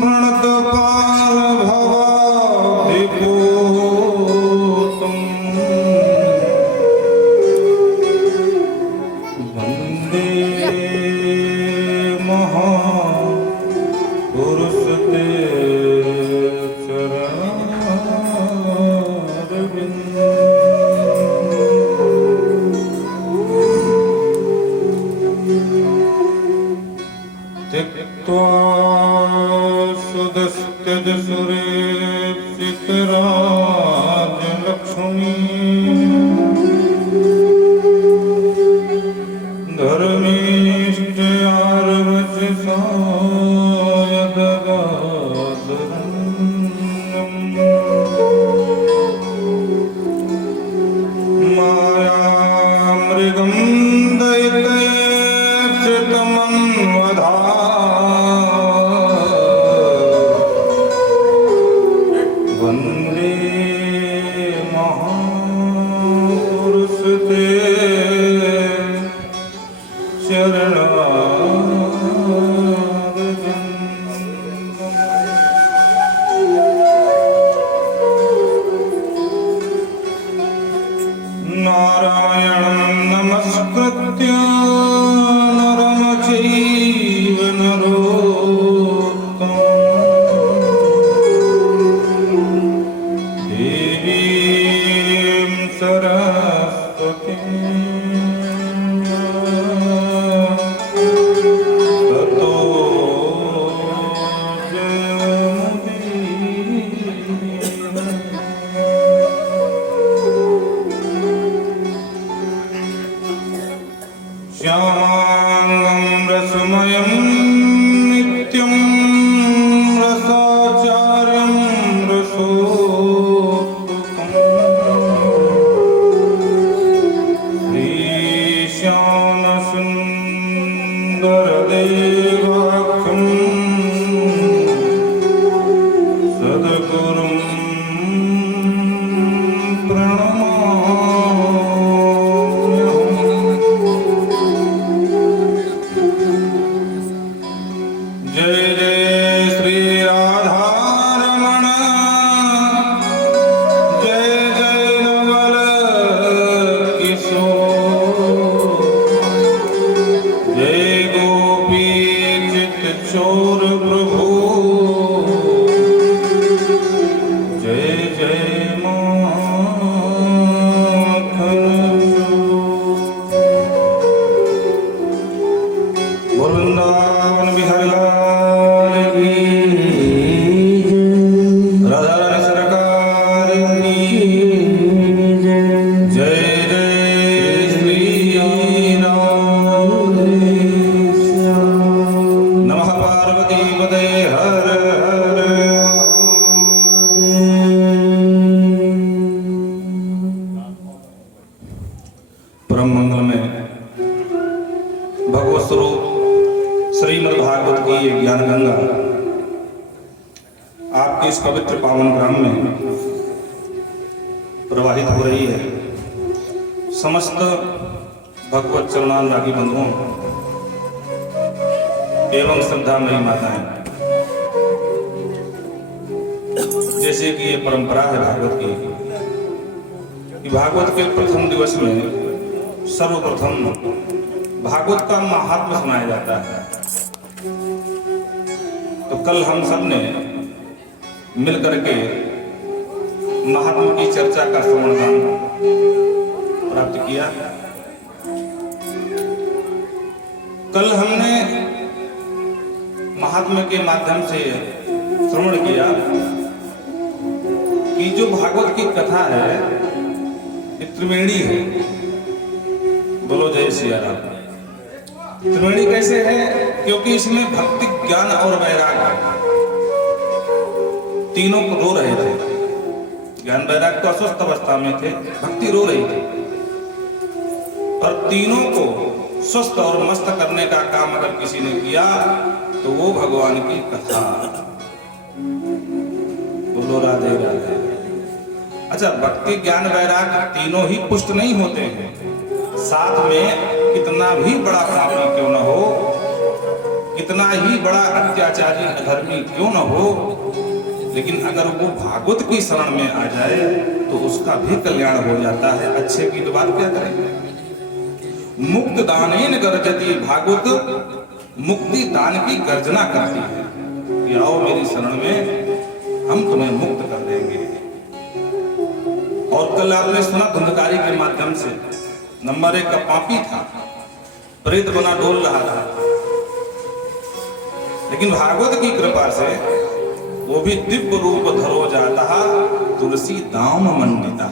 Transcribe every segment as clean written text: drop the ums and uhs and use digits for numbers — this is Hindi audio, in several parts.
प्रणतपाल भवाधिपूतं वन्दे महापुरुष ते त्यक्त्वा सुदस्त्यजसुरेप्सितराजलक्ष्मी धर्मीष्टयार्वचसा यदगाधरम् मायामृगं दयितैर्चितमन्वधा वन्दे महापुरुष ते नारायणं नमस्कृत्य नरं चैव नरोत्तमं देवीं सरस्वतीं ततो श्यामांगं रसमयं नित्यं रसाचार्यं रसोत्तकं श्रीश्यामसुन्दरदेवाख्यं सद्गुरुं जय जय श्री राधारमण जय जय नवल किशोर जय गोपी चित चोर प्रभु जय जय माखन चोर वृंदावन बिहारी लाल की राधा रानी सरकार की जय जय श्री राम नमः पार्वती पते हर हर परम मंगल में भगवत स्वरूप श्रीमद् भागवत की ये ज्ञान गंगा आपके इस पवित्र पावन ग्राम में प्रवाहित हो रही है। समस्त भगवत चरणानुरागी बंधुओं एवं श्रद्धामयी माताएं, जैसे कि ये परंपरा है भागवत की कि भागवत के प्रथम दिवस में सर्वप्रथम भागवत का महात्म्य सुनाया जाता है। तो कल हम सब ने मिलकर के महात्मा की चर्चा का श्रवण दान प्राप्त किया। कल हमने महात्मा के माध्यम से श्रवण किया कि जो भागवत की कथा है ये त्रिवेणी है। बोलो जय सिया राम। त्रिवेणी कैसे है? क्योंकि इसमें भक्ति, ज्ञान और वैराग्य तीनों को रो रहे थे। ज्ञान वैराग्य तो अस्वस्थ अवस्था में थे, भक्ति रो रही थी। और तीनों को स्वस्थ और मस्त करने का काम अगर किसी ने किया तो वो भगवान की कथा। बोलो राधे राधे। अच्छा, भक्ति, ज्ञान, वैराग्य तीनों ही पुष्ट नहीं होते हैं। साथ में कितना भी बड़ा पापी क्यों न हो, कितना ही बड़ा अत्याचारी अधर्मी क्यों न हो, लेकिन अगर वो भागवत की शरण में आ जाए तो उसका भी कल्याण हो जाता है। अच्छे की तो बात क्या करेंगे। मुक्त दानेन गर्जति, भागवत मुक्ति दान की गर्जना करती है कि आओ मेरी शरण में, हम तुम्हें मुक्त कर देंगे। और कल आपने सुना धुंधकारी के माध्यम से, नंबर 1 का पापी था, प्रेत बना डोल रहा था, लेकिन भागवत की कृपा से वो भी दिव्य रूप धरो जाता, तुलसी दाम मंडिता,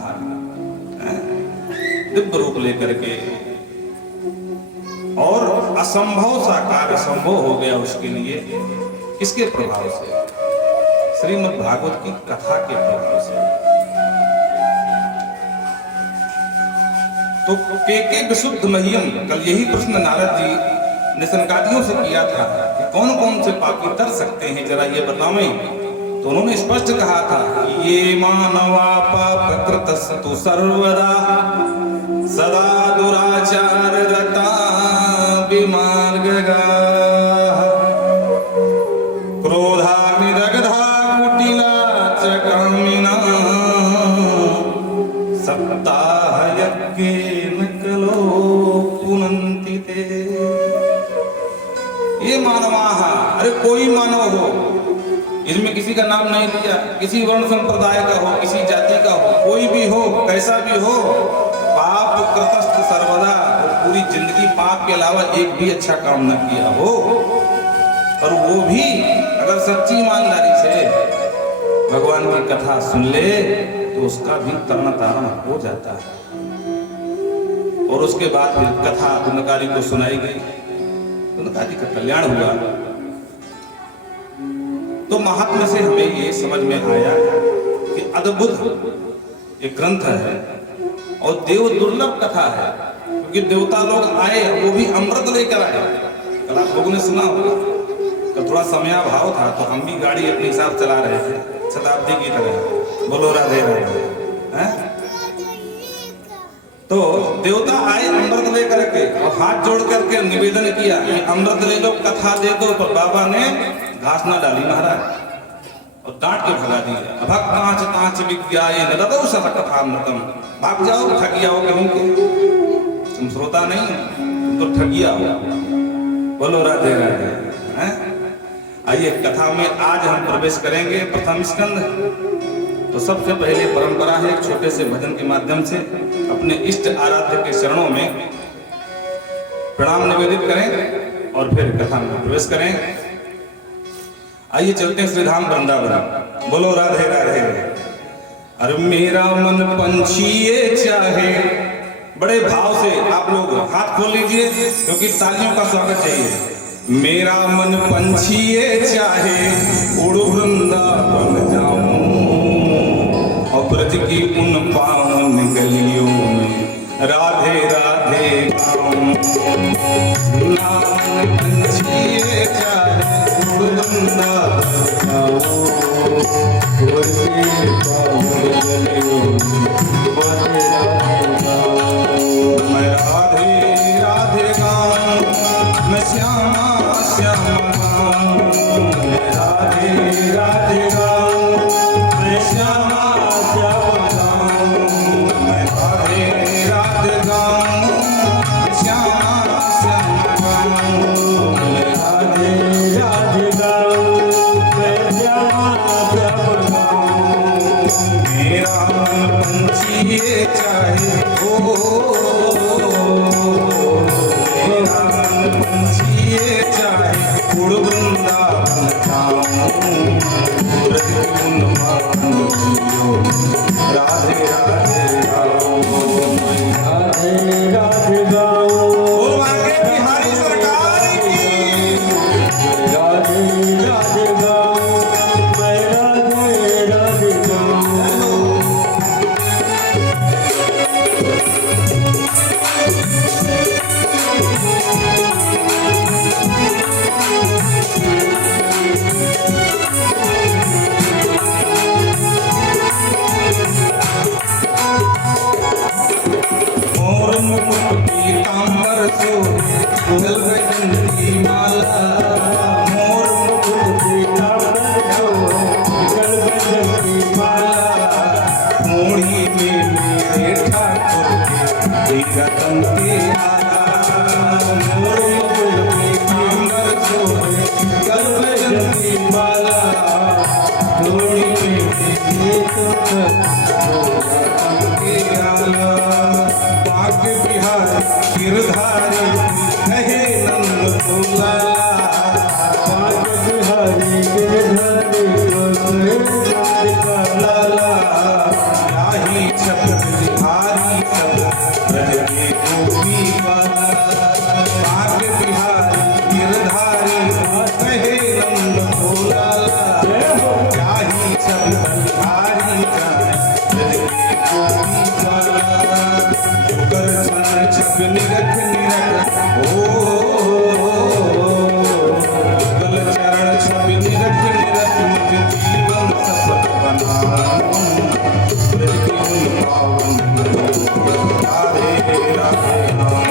दिव्य रूप लेकर के, और असंभव सा कार्य संभव हो गया उसके लिए। किसके प्रभाव से? श्रीमद् भागवत की कथा के प्रभाव से। तो के विशुद्ध मह्यम, कल यही प्रश्न नारद जी ने सनकादियों से किया था कि कौन कौन से पापी तर सकते हैं, जरा ये बतावें। तो उन्होंने स्पष्ट कहा था, ये मानवा पाप कृतस्तु सर्वदा सदा दुराचार रता विमार्गगा क्रोधाग्निदग्धा कुटिला च कामिना सप्ताह यज्ञेन कलो पुनन्ति ते। ये मानवाः, अरे कोई मानव हो, इसमें किसी का नाम नहीं लिया, किसी वर्ण संप्रदाय का हो, किसी जाति का हो, कोई भी हो, कैसा भी हो, पाप कृतस्त सर्वदा, पूरी जिंदगी पाप के अलावा एक भी अच्छा काम न किया हो, और वो भी अगर सच्ची ईमानदारी से भगवान की कथा सुन ले तो उसका भी तरण तारण हो जाता है। और उसके बाद फिर कथा धुंधकारी को सुनाई गई, धुंधकारी का कल्याण हुआ। तो महात्म्य से हमें ये समझ में आया कि अद्भुत एक ग्रंथ है और देव दुर्लभ कथा है, क्योंकि देवता लोग आए, वो भी अमृत लेकर आए। कल आप लोगों ने सुना होगा, कल थोड़ा समयाभाव था तो हम भी गाड़ी अपने हिसाब चला रहे थे, शताब्दी की तरह। बोलो राधे राधे। तो देवता आए अमृत लेकर के और हाथ जोड़ करके निवेदन किया कि अमृत ले लो, कथा दे दो। पर बाबा ने घास न डाली महाराज और डांट के भगा दिया। अभक कांच कांच विज्ञाए न ददौ कथामृतम, भाग जाओ, ठगिया हो कहीं के, तुम श्रोता नहीं, तुम तो ठगिया हो। बोलो राधे राधे। आइए कथा में आज हम प्रवेश करेंगे। प्रथम स्कंद। तो सबसे पहले परंपरा है एक छोटे से भजन के माध्यम से अपने इष्ट आराध्य के चरणों में प्रणाम निवेदित करें और फिर कथा में प्रवेश करें। आइए चलते हैं श्रीधाम वृंदावन। बोलो राधे राधे। अरे मेरा मन पंछी ये चाहे, बड़े भाव से आप लोग हाथ खोल लीजिए क्योंकि तालियों का स्वागत चाहिए। मेरा मन पंछी ये चाहे, उड़ वृंदावन जाऊं और ब्रज की उन पावन गलियों में राधे राधे गाऊं। नाम पंछी ये चाहे, उड़ वृंदावन जाऊं ब्रज की पावन गलियों में राधे राधे गाऊं। मैं राधे राधे गाऊं, मैं श्यामा श्यामा गाऊं, मैं राधे राधे गाऊं, मैं श्यामा श्यामा गाऊं, मैं राधे राधे गाऊं, मैं श्यामा श्यामा गाऊं, मैं राधे राधे गाऊं, मैं श्यामा श्यामा गाऊं। मेरा मन पंछी ये चाहे, मेरा मन पंछी ये चाहे, उड़ वृंदावन जाऊं ब्रज की उन पावन गलियों में राधे राधे गाऊं, मैं राधे राधे गाऊं। बोलो आगे बिहारी सरकार की। राधे राधे गाऊं, मैं राधे राधे गाऊं। गगन के आला मोरे फूल पे सांबर सोहे गल बजंती माला थोड़ी पे तो गगन के आला पाक बिहार गिरधारी कहे नंद फूला पाक बिहारी गिरधारी को लाला याही शब्द बिहारी शब्द ब्रज के गोपी वाला पाक बिहारी गिरधारी कहे नंद फूला याही शब्द बिहारी ब्रज के गोपी वाला कर चरण छब निरख निरख गल चरण छब निरख निरख मुझ जीवन सफल बनाऊं ब्रज की धुन पावन राधे राधे राम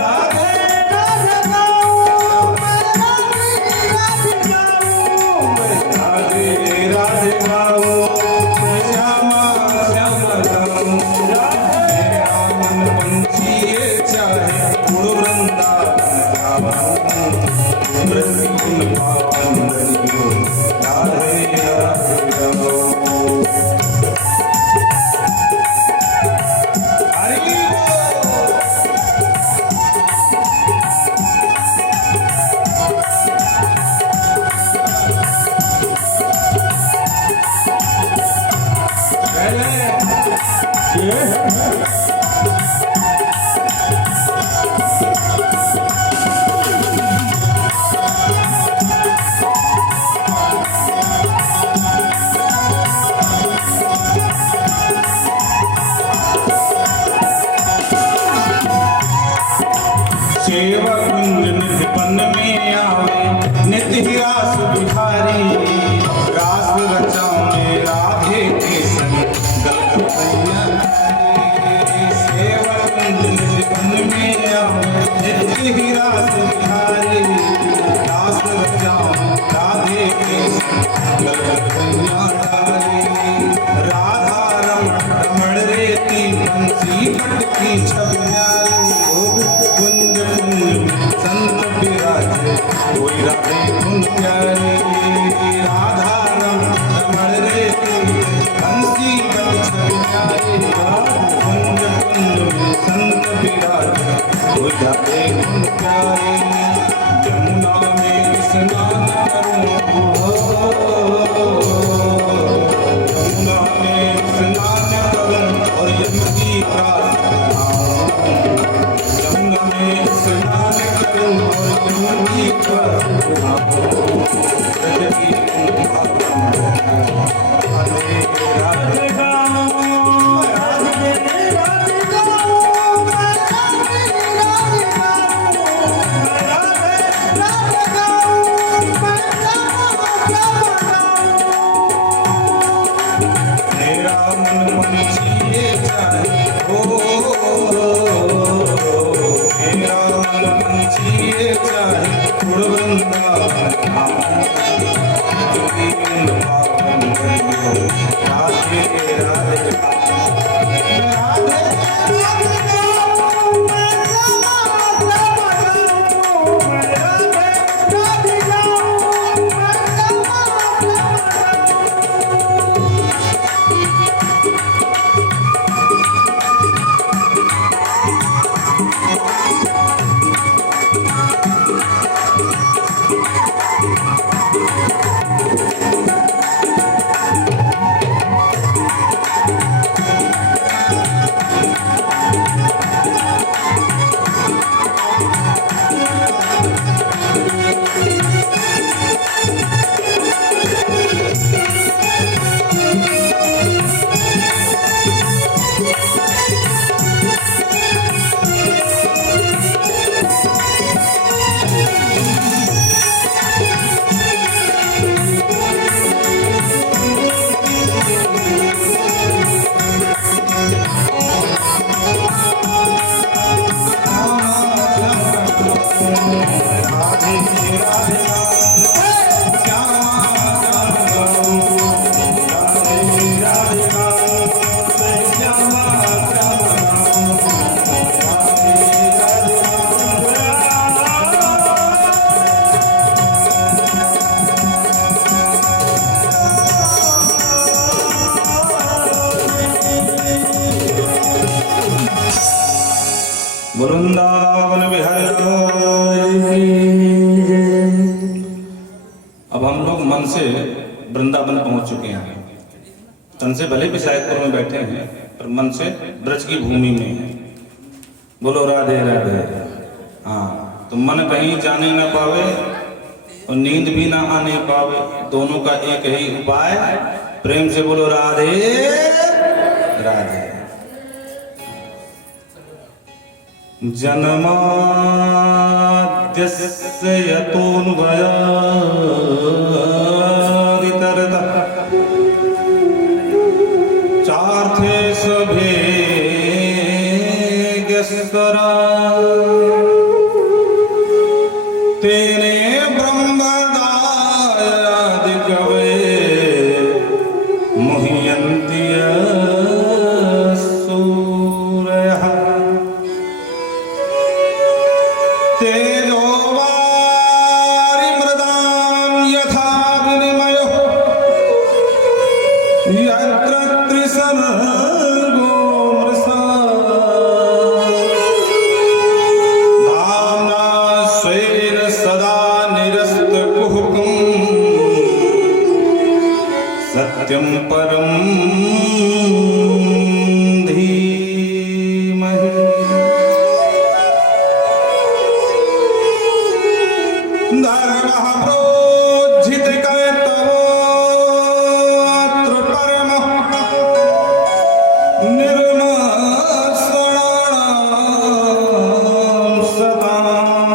राधे राधे राम राधे राधे राम श्यामा श्यामा राम मेरा मन पंछी चाहे गुण वृंदावन गावन ब्रज की धुन पावन राधे राधे राम हरि सेवा कुंज निधि वन में आवे नित्य ही रास बिहारी रास रचावे राधे के संग गलगैया सेवा कुंज निधि वन में आवे नित्य ही रास बिहारी रास रचावे राधे के संग गलगैया राधा रमण रेती बंसी पटकी छबियारी कुंज कुंज संत विराजे कोई राधे धुन प्यारी राधा रमण रेती बंसी बट छबियारी कुंज कुंज संत विराजे कोई राधे धुन प्यारी यमुना में स्नान करूं यमुना में स्नान करूं और यमुनी प्रार्थना यमुना में स्नान करूं और यमुनी प्रार्थना ब्रज की धुन पावन हरे राधे राम राधे राधे राम मेरा मन पंछी चाहे मेरा मन पंछी चाहे गुण वृंदावन पावन राधे राधे अब हम लोग मन से वृंदावन पहुंच चुके हैं। तन से भले भी शायदपुर में बैठे हैं, पर मन से ब्रज की भूमि में है। बोलो राधे राधे। हाँ, तो मन कहीं जाने ना पावे और नींद भी ना आने पावे, दोनों का एक ही उपाय, प्रेम से बोलो राधे राधे। जन्माद्यस्य यतोऽन्वयादितरतः चार्थेष्वभिज्ञस्वरा तेने ब्रह्मदायादिकवे मुह्यन्ति सूरयः तेजोवारिमृदां यथा विनिमयो यत्र त्रिसर्गो मृषा धाम्ना स्वेन सदा निरस्तकुहकं सत्यं परं धीमहि। धर्मः प्रोज्झितकैतवोऽत्र परमः निर्मत्सराणां सताम्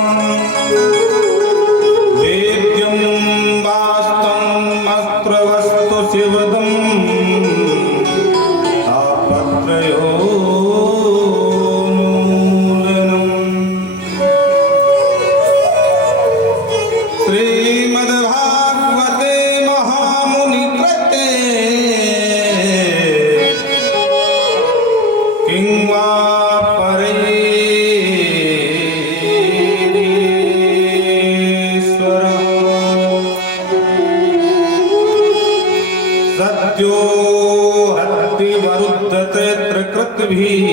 वेद्यं वास्तवमत्र वस्तु शिवदं तापत्रयोन्मूलनम्। श्रीमद्भागवते महामुनिकृते किं वा परेरीश्वरः सत्यो हत्तिवरुध्यते त्रिकृतिभिः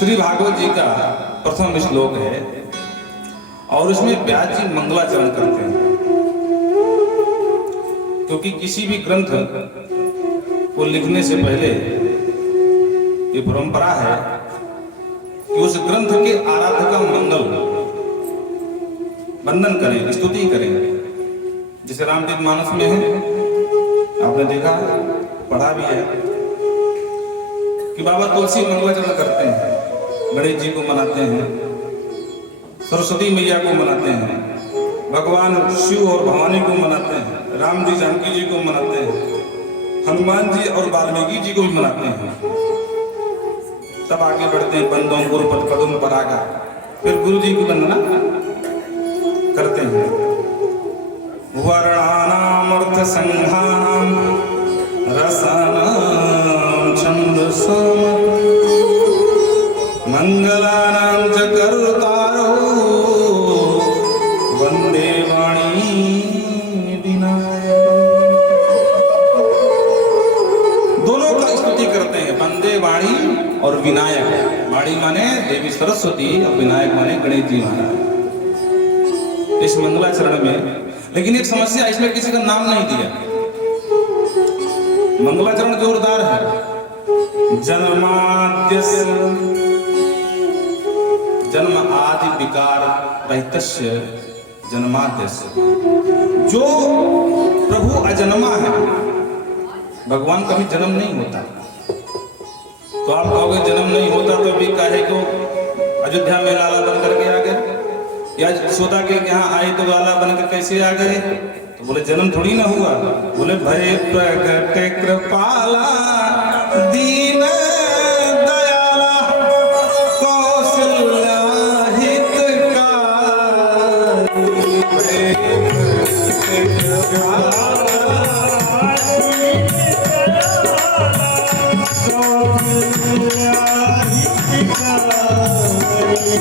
श्री भागवत जी का प्रथम श्लोक है और उसमें व्यास जी मंगलाचरण करते हैं, क्योंकि किसी भी ग्रंथ को लिखने से पहले ये परंपरा है कि उस ग्रंथ के आराध्य का मंगल वंदन करें, स्तुति करें। जैसे रामचरितमानस में है, आपने देखा पढ़ा भी है कि बाबा तुलसी मंगलाचरण करते हैं, गणेश जी को मनाते हैं, सरस्वती मैया को मनाते हैं, भगवान शिव और भवानी को मनाते हैं, राम जी जानकी जी को मनाते हैं, हनुमान जी और वाल्मीकि जी को भी मनाते हैं। तब आगे बढ़ते हैं, बंदों गुरुपद पदम परागा, फिर गुरु जी की वंदना करते हैं। वर्णानाम अर्थ संघानाम रसानाम छंदसाम मंगलानां च करुतारो वंदे वाणी विनायक। दोनों का स्तुति करते हैं, वंदे वाणी और विनायक। वाणी माने देवी सरस्वती और विनायक माने गणेश जी महाराज। इस मंगलाचरण में लेकिन एक समस्या, इसमें किसी का नाम नहीं दिया। मंगलाचरण जोरदार है। जन्माद्यस्य जन्म आदि विकार रहितस्य जन्माद्यस्य, जो प्रभु अजन्मा है, भगवान कभी जन्म नहीं होता। तो आप कहोगे जन्म नहीं होता तो भी काहे को अयोध्या में लाला बन करके आ गए, या यशोदा के यहाँ आए तो लाला बनकर कैसे आ गए? तो बोले जन्म थोड़ी ना हुआ। बोले भय प्रगट कृपाला दीन दयाला कौशल्या हितकारी, भय प्रगट कृपाला कौशल्या अब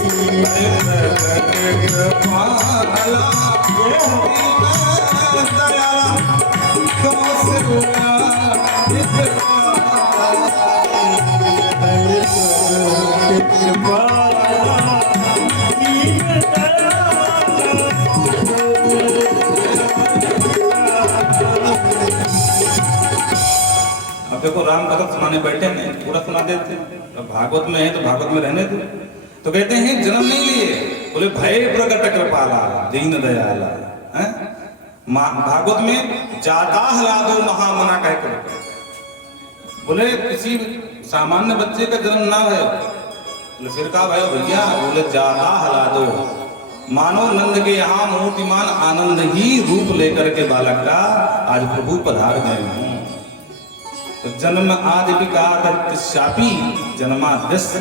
देखो राम कथा सुनाने बैठे नहीं पूरा सुना देते, अब भागवत में है तो भागवत में रहने दो। तो कहते हैं जन्म नहीं लिए, बोले भय प्रगट कृपाला दीन दयाला। भागवत में जाता हला दो महामना कहकर, बोले किसी सामान्य बच्चे का जन्म ना भयो, बोले फिर कहा भयो भैया, बोले जाता हला दो, मानो नंद के यहाँ मूर्तिमान आनंद ही रूप लेकर के बालक का आज प्रभु पधार गए हूँ। तो जन्म आदि विकार शापी जन्माद्यस्य,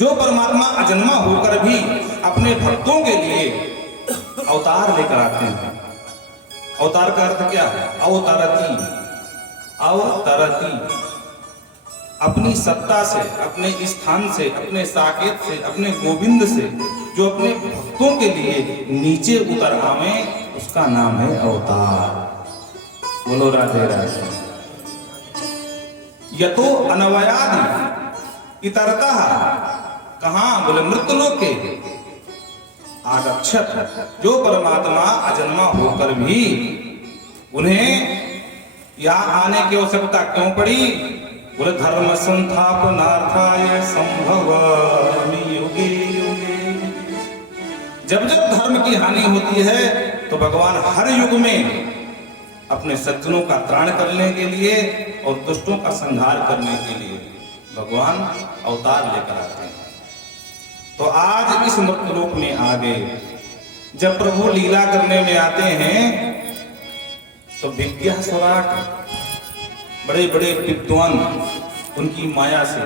जो परमात्मा अजन्मा होकर भी अपने भक्तों के लिए अवतार लेकर आते हैं। अवतार का अर्थ क्या है? अवतारती, अवतारती, अपनी सत्ता से, अपने स्थान से, अपने साकेत से, अपने गोविंद से जो अपने भक्तों के लिए नीचे उतर आवे, उसका नाम है अवतार। बोलो राधे राधे। यतो अनवयादि इतरतः, कहां? बोले मृत्युलोक के आगच्छत, जो परमात्मा अजन्मा होकर भी उन्हें यहाँ आने की आवश्यकता क्यों पड़ी? बोले धर्म संस्थापनार्थाय संभवामि युगे युगे। जब जब धर्म की हानि होती है तो भगवान हर युग में अपने सज्जनों का त्राण करने के लिए और दुष्टों का संहार करने के लिए भगवान अवतार लेकर आते हैं। तो आज इस मृत्युलोक में आ गए, जब प्रभु लीला करने में आते हैं तो विद्या स्वराट, बड़े बड़े विद्वान उनकी माया से,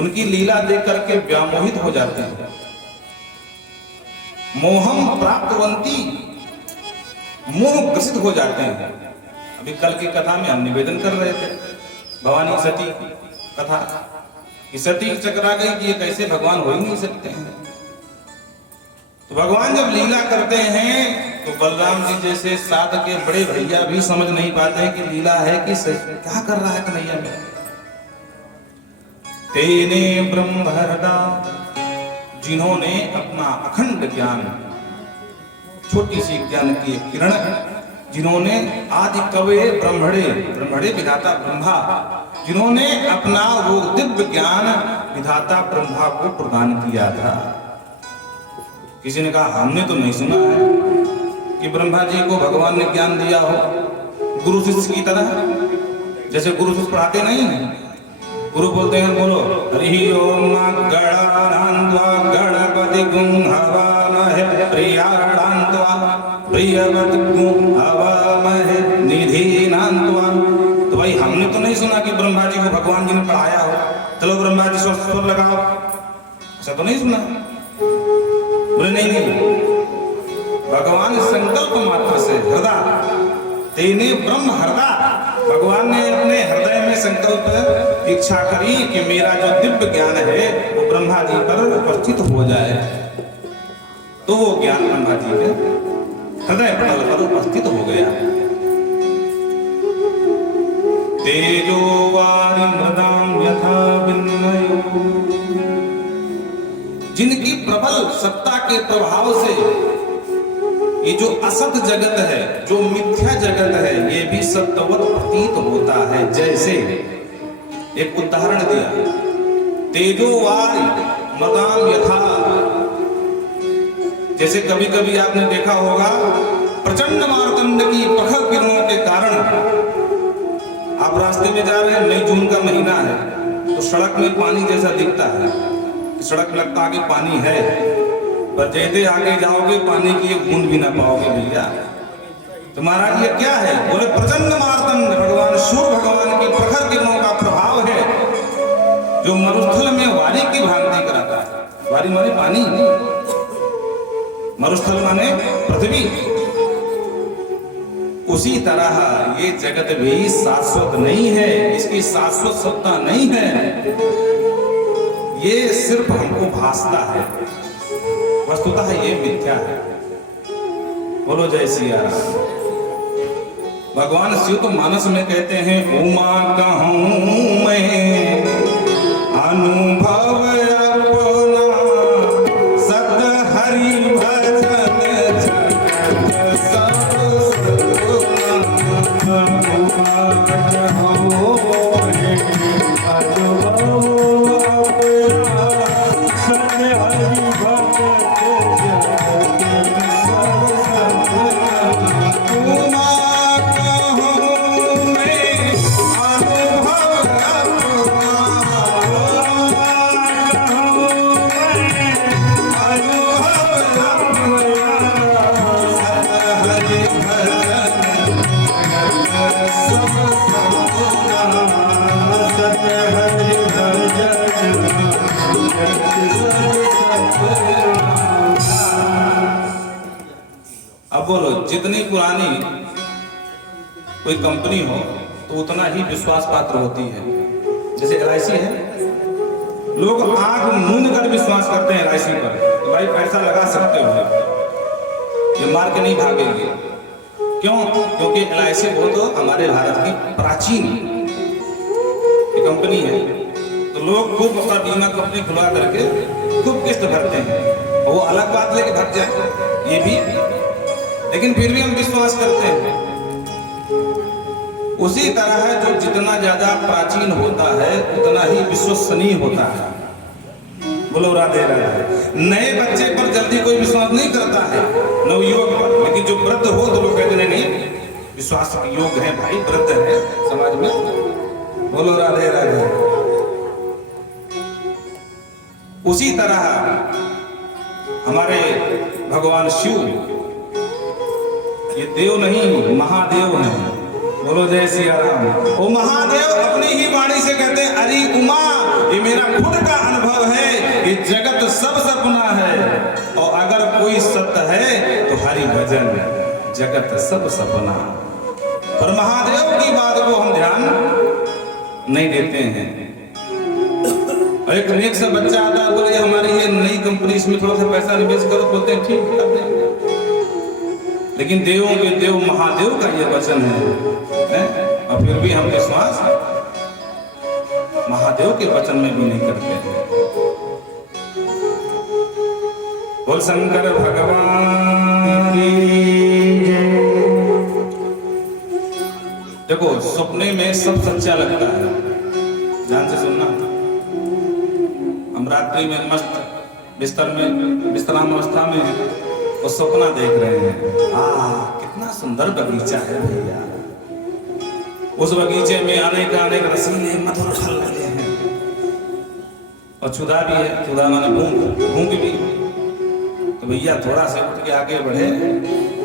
उनकी लीला देख करके व्यामोहित हो जाते हैं। मोहम प्राप्तवंती, मोह ग्रसित हो जाते हैं। अभी कल की कथा में हम निवेदन कर रहे थे भवानी सती की कथा, कि सती चकरा गई कि ये कैसे भगवान हो ही नहीं सकते हैं। तो भगवान जब लीला करते हैं तो बलराम जी जैसे साध के बड़े भैया भी समझ नहीं पाते हैं कि लीला है कि क्या कर रहा है कन्हैया में। तेने ब्रह्महृदा, जिन्होंने अपना अखंड ज्ञान, छोटी सी ज्ञान की किरण, जिन्होंने आदि कवे ब्रह्मणे, ब्रह्मणे विधाता ब्रह्मा, जिन्होंने अपना वो दिव्य ज्ञान विधाता ब्रह्मा को प्रदान किया था। किसी ने कहा हमने तो नहीं सुना है कि ब्रह्मा जी को भगवान ने ज्ञान दिया हो गुरु शिष्य की तरह। जैसे गुरु शिष्य पढ़ाते नहीं है, गुरु बोलते हैं बोलो हरि ओम गणानान्त्वा गणपति गुं हवामहे प्रियाणान्त्वा प्रियवति गुं हवामहे निधीनान्त्वा। तो भाई हमने तो नहीं सुना कि ब्रह्मा जी को भगवान जी ने पढ़ाया हो, चलो ब्रह्मा जी स्वर लगाओ, ऐसा तो नहीं सुना। बोले नहीं, भगवान संकल्प मात्र से हृदय, तेने ब्रह्म हृदय, भगवान ने अपने हृदय में संकल्प इच्छा करी कि मेरा जो दिव्य ज्ञान है वो ब्रह्मा जी पर उपस्थित हो जाए। तो वो ज्ञान ब्रह्मा जी के हृदय पटल पर उपस्थित हो गया। तेजो वारि मृदाम यथा विन्मयो, जिनकी प्रबल सत्ता के प्रभाव से ये जो असत जगत है, जो मिथ्या जगत है, ये भी सत्यवत प्रतीत होता है। जैसे एक उदाहरण दिया, तेजो वारि मृदाम यथा, जैसे कभी कभी आपने देखा होगा प्रचंड मारतंड की प्रखर किरणों के कारण आप रास्ते में जा रहे हैं, मई जून का महीना है, तो सड़क में पानी जैसा दिखता है, सड़क लगता आगे पानी है, पर जैसे आगे जाओगे पानी की एक बूंद भी ना पाओगे भैया। तो महाराज ये क्या है? बोले प्रचंड मारतंड, भगवान सूर्य भगवान की प्रखर किरणों का प्रभाव है जो मरुस्थल में वारी की भांति कराता है। वारी माने पानी, मरुस्थल माने पृथ्वी। उसी तरह ये जगत भी शाश्वत नहीं है, इसकी शाश्वत सत्ता नहीं है। ये सिर्फ हमको भासता है, वस्तुतः ये मिथ्या है। बोलो जय सिया राम। भगवान शिव तो मानस में कहते हैं, उमा कहूं मैं अनुभव अपना, सत हरि भजन जगत सब सुना। उमा कहूं मैं अनुभव अपना, सत हरि भजन जगत सब सुना। उमा अब बोलो, जितनी पुरानी कोई कंपनी हो तो उतना ही विश्वास पात्र होती है। जैसे LIC है, लोग आंख मूंद कर विश्वास करते हैं LIC पर कि भाई पैसा लगा सकते हो, ये मार के नहीं भागेंगे। क्यों? क्योंकि LIC वो तो हमारे भारत की प्राचीन कंपनी है, तो लोग खूब अपना बीमा कंपनी खुलवा करके खूब किस्त भरते हैं। और वो अलग बात लेके भग जाए ये भी, लेकिन फिर भी हम विश्वास करते हैं। उसी तरह है, जो जितना ज्यादा प्राचीन होता है उतना ही विश्वसनीय होता है। बोलो राधे राधे। नए बच्चे पर जल्दी कोई विश्वास नहीं करता है, नवयुवक पर, लेकिन जो वृद्ध हो तो लोग कहते नहीं विश्वास योग्य है भाई, वृद्ध है समाज में। बोलो राधे राधे। उसी तरह हमारे भगवान शिव ये देव नहीं महादेव हैं। बोलो जय सिया राम। वो महादेव अपनी ही वाणी से कहते हैं, अरे उमा ये मेरा खुद का अनुभव है, ये जगत सब सपना है, और अगर कोई सत्य है तो हरि भजन, जगत सब सपना। पर महादेव की बात को हम ध्यान नहीं देते हैं। और एक नेक सा बच्चा आता है, बोले हमारी ये नई कंपनी, इसमें थोड़ा सा पैसा निवेश करो, बोलते हैं ठीक है। लेकिन देवों के देव महादेव का ये वचन है, और फिर भी हम विश्वास महादेव के वचन में भी नहीं करते हैं। बोल शंकर भगवान। देखो, सपने में सब सच्चा लगता है, ध्यान से सुनना। हम रात्रि में मस्त बिस्तर में विश्राम अवस्था में वो सपना देख रहे हैं, कितना सुंदर बगीचा है भैया, उस बगीचे में अनेक अनेक रसीले मधुर फल लगे हैं, और क्षुधा भी है, क्षुधा माने भूख भी। तो भैया थोड़ा सा उठ के आगे बढ़े,